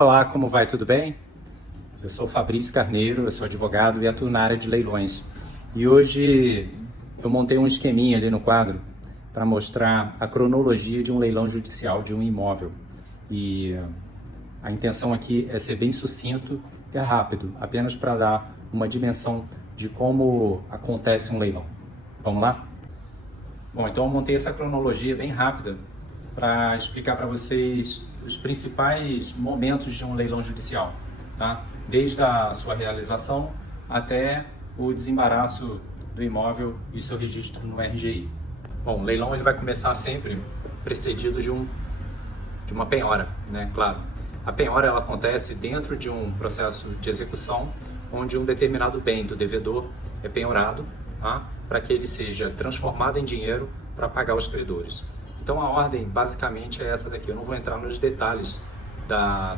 Olá, como vai? Tudo bem? Eu sou Fabrício Carneiro, eu sou advogado e atuo na área de leilões. E hoje eu montei um esqueminha ali no quadro para mostrar a cronologia de um leilão judicial de um imóvel. E a intenção aqui é ser bem sucinto e rápido, apenas para dar uma dimensão de como acontece um leilão. Vamos lá? Bom, então eu montei essa cronologia bem rápida para explicar para vocês os principais momentos de um leilão judicial, tá? Desde a sua realização até o desembaraço do imóvel e seu registro no RGI. Bom, o leilão ele vai começar sempre precedido de uma penhora, né? Claro. A penhora ela acontece dentro de um processo de execução onde um determinado bem do devedor é penhorado, tá? Para que ele seja transformado em dinheiro para pagar os credores. Então a ordem basicamente é essa daqui. Eu não vou entrar nos detalhes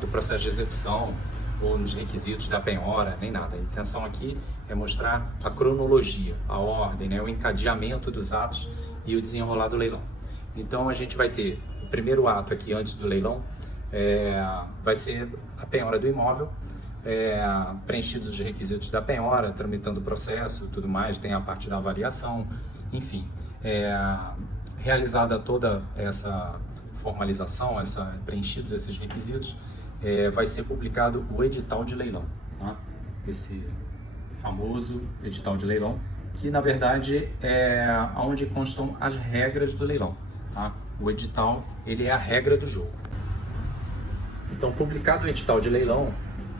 do processo de execução ou nos requisitos da penhora, nem nada. A intenção aqui é mostrar a cronologia, a ordem, né? O encadeamento dos atos e o desenrolar do leilão. Então a gente vai ter o primeiro ato aqui antes do leilão, vai ser a penhora do imóvel, preenchidos os requisitos da penhora, tramitando o processo, tudo mais, tem a parte da avaliação, enfim. Realizada toda essa formalização, preenchidos esses requisitos, vai ser publicado o edital de leilão, tá? Esse famoso edital de leilão, que na verdade é onde constam as regras do leilão, tá? O edital, ele é a regra do jogo. Então, publicado o edital de leilão,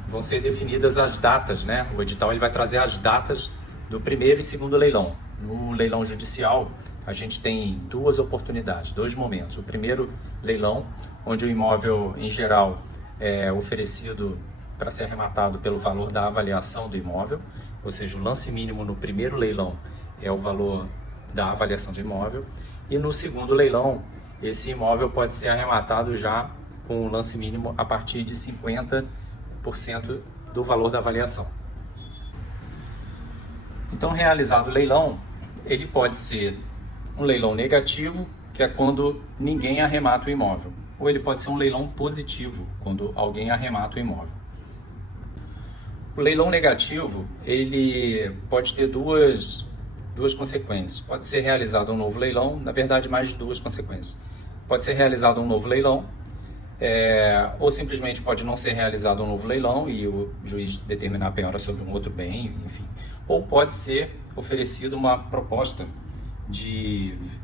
vão ser definidas as datas, né? O edital ele vai trazer as datas do primeiro e segundo leilão. No leilão judicial, a gente tem duas oportunidades, dois momentos. O primeiro leilão, onde o imóvel, em geral, é oferecido para ser arrematado pelo valor da avaliação do imóvel, ou seja, o lance mínimo no primeiro leilão é o valor da avaliação do imóvel. E no segundo leilão, esse imóvel pode ser arrematado já com o lance mínimo a partir de 50% do valor da avaliação. Então, realizado o leilão, ele pode ser um leilão negativo, que é quando ninguém arremata o imóvel, ou ele pode ser um leilão positivo, quando alguém arremata o imóvel. O leilão negativo, ele pode ter duas consequências. Pode ser realizado um novo leilão, na verdade mais de duas consequências. Pode ser realizado um novo leilão, ou simplesmente pode não ser realizado um novo leilão e o juiz determinar a penhora sobre um outro bem, enfim. Ou pode ser oferecida uma proposta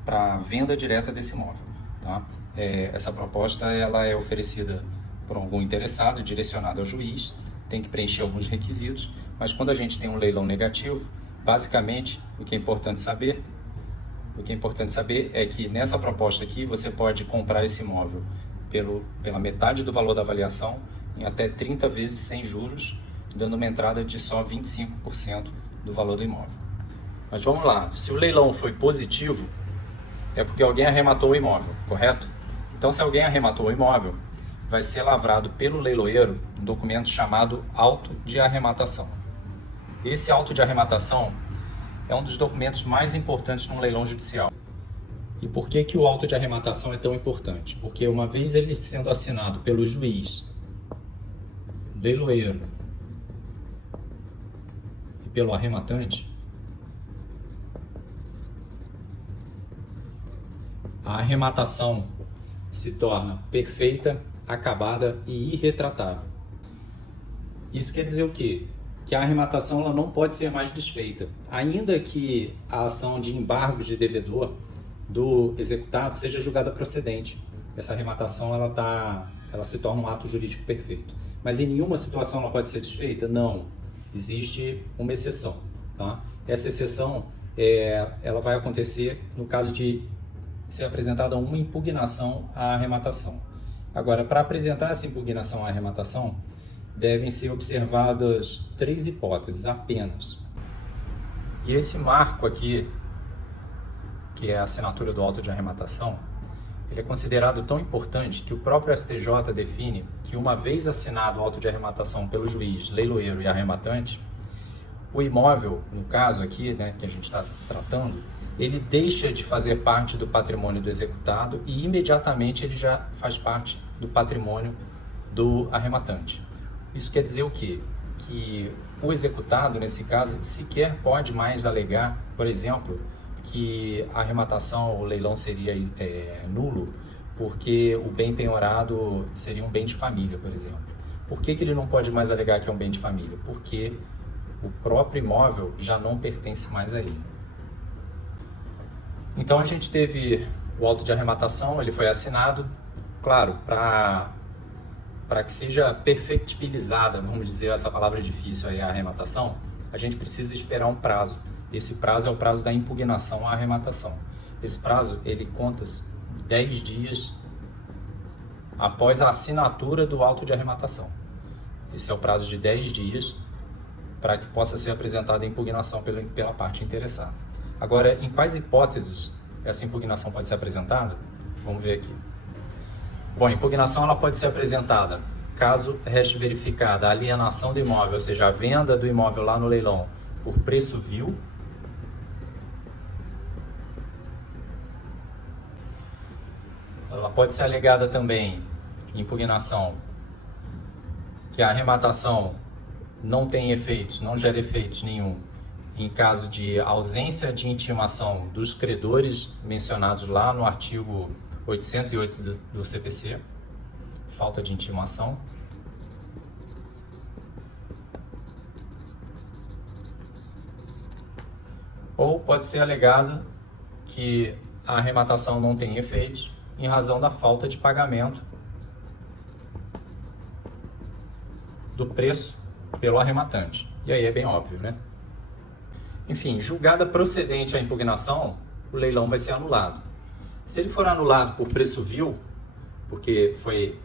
para venda direta desse imóvel, tá? Essa proposta ela é oferecida por algum interessado, direcionada ao juiz, tem que preencher alguns requisitos, mas quando a gente tem um leilão negativo, basicamente o que é importante saber é que nessa proposta aqui você pode comprar esse imóvel pela metade do valor da avaliação em até 30 vezes sem juros, dando uma entrada de só 25% do valor do imóvel. Mas vamos lá, se o leilão foi positivo, é porque alguém arrematou o imóvel, correto? Então, se alguém arrematou o imóvel, vai ser lavrado pelo leiloeiro um documento chamado auto de arrematação. Esse auto de arrematação é um dos documentos mais importantes num leilão judicial. E por que o auto de arrematação é tão importante? Porque uma vez ele sendo assinado pelo juiz, leiloeiro e pelo arrematante, a arrematação se torna perfeita, acabada e irretratável. Isso quer dizer o quê? Que a arrematação ela não pode ser mais desfeita. Ainda que a ação de embargo de devedor do executado seja julgada procedente. Essa arrematação ela se torna um ato jurídico perfeito. Mas em nenhuma situação ela pode ser desfeita? Não. Existe uma exceção, tá? Essa exceção ela vai acontecer no caso de ser apresentada uma impugnação à arrematação. Agora, para apresentar essa impugnação à arrematação, devem ser observadas 3 hipóteses apenas. E esse marco aqui, que é a assinatura do auto de arrematação, ele é considerado tão importante que o próprio STJ define que uma vez assinado o auto de arrematação pelo juiz, leiloeiro e arrematante, o imóvel, no caso aqui, né, que a gente está tratando, ele deixa de fazer parte do patrimônio do executado e imediatamente ele já faz parte do patrimônio do arrematante. Isso quer dizer o quê? Que o executado, nesse caso, sequer pode mais alegar, por exemplo, que a arrematação, o leilão seria nulo, porque o bem penhorado seria um bem de família, por exemplo. Por que ele não pode mais alegar que é um bem de família? Porque o próprio imóvel já não pertence mais a ele. Então a gente teve o auto de arrematação, ele foi assinado, claro, para que seja perfectibilizada, vamos dizer essa palavra difícil aí, a arrematação, a gente precisa esperar um prazo. Esse prazo é o prazo da impugnação à arrematação. Esse prazo, ele conta 10 dias após a assinatura do auto de arrematação. Esse é o prazo de 10 dias para que possa ser apresentada a impugnação pela parte interessada. Agora, em quais hipóteses essa impugnação pode ser apresentada? Vamos ver aqui. Bom, a impugnação ela pode ser apresentada caso reste verificada a alienação do imóvel, ou seja, a venda do imóvel lá no leilão por preço vil. Ela pode ser alegada também, impugnação, que a arrematação não tem efeitos, não gera efeitos nenhum, em caso de ausência de intimação dos credores mencionados lá no artigo 808 do CPC, falta de intimação. Ou pode ser alegado que a arrematação não tem efeitos em razão da falta de pagamento do preço pelo arrematante. E aí é bem óbvio, né? Enfim, julgada procedente a impugnação, o leilão vai ser anulado. Se ele for anulado por preço vil, porque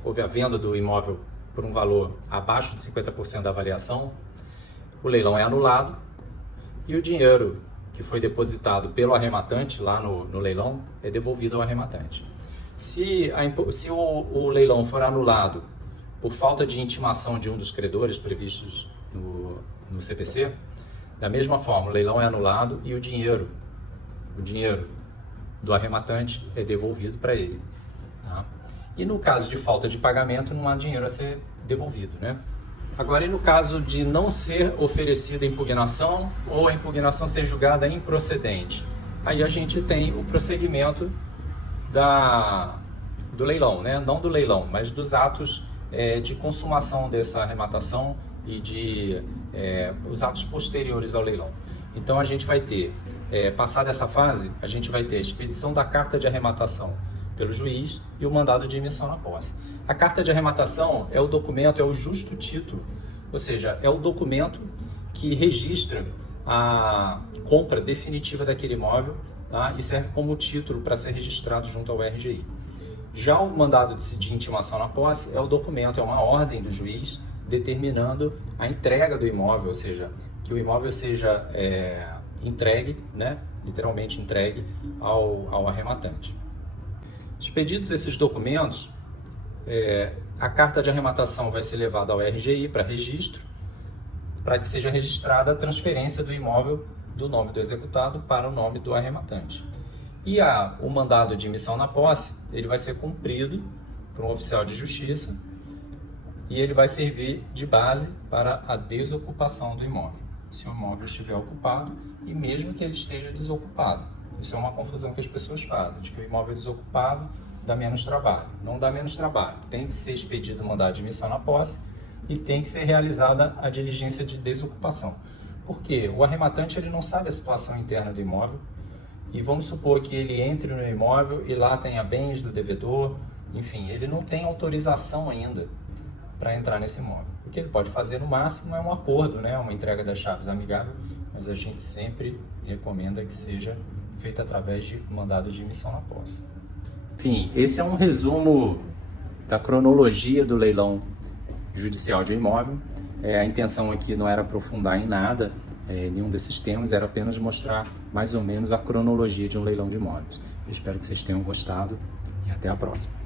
houve a venda do imóvel por um valor abaixo de 50% da avaliação, o leilão é anulado e o dinheiro que foi depositado pelo arrematante lá no leilão é devolvido ao arrematante. Se o leilão for anulado por falta de intimação de um dos credores previstos no CPC, da mesma forma, o leilão é anulado e o dinheiro do arrematante é devolvido para ele. Tá? E no caso de falta de pagamento, não há dinheiro a ser devolvido, né? Agora, e no caso de não ser oferecida impugnação ou a impugnação ser julgada improcedente? Aí a gente tem o prosseguimento do leilão, né? Não do leilão, mas dos atos de consumação dessa arrematação e os atos posteriores ao leilão. Então a gente vai ter, passada essa fase, a gente vai ter a expedição da carta de arrematação pelo juiz e o mandado de emissão na posse. A carta de arrematação é o documento, é o justo título, ou seja, é o documento que registra a compra definitiva daquele imóvel, tá? E serve como título para ser registrado junto ao RGI. Já o mandado de intimação na posse é o documento, é uma ordem do juiz determinando a entrega do imóvel, ou seja, que o imóvel seja entregue, né, literalmente entregue ao arrematante. Expedidos esses documentos, a carta de arrematação vai ser levada ao RGI para registro, para que seja registrada a transferência do imóvel do nome do executado para o nome do arrematante. E o mandado de emissão na posse, ele vai ser cumprido por um oficial de justiça e ele vai servir de base para a desocupação do imóvel, se o imóvel estiver ocupado e mesmo que ele esteja desocupado. Isso é uma confusão que as pessoas fazem, de que o imóvel desocupado dá menos trabalho. Não dá menos trabalho, tem que ser expedido o mandado de emissão na posse e tem que ser realizada a diligência de desocupação. Por quê? O arrematante ele não sabe a situação interna do imóvel e vamos supor que ele entre no imóvel e lá tenha bens do devedor, enfim, ele não tem autorização ainda para entrar nesse imóvel. O que ele pode fazer no máximo é um acordo, né? Uma entrega das chaves amigável, mas a gente sempre recomenda que seja feita através de mandado de emissão na posse. Enfim, esse é um resumo da cronologia do leilão judicial de um imóvel. A intenção aqui não era aprofundar em nada, nenhum desses temas, era apenas mostrar mais ou menos a cronologia de um leilão de imóveis. Eu espero que vocês tenham gostado e até a próxima.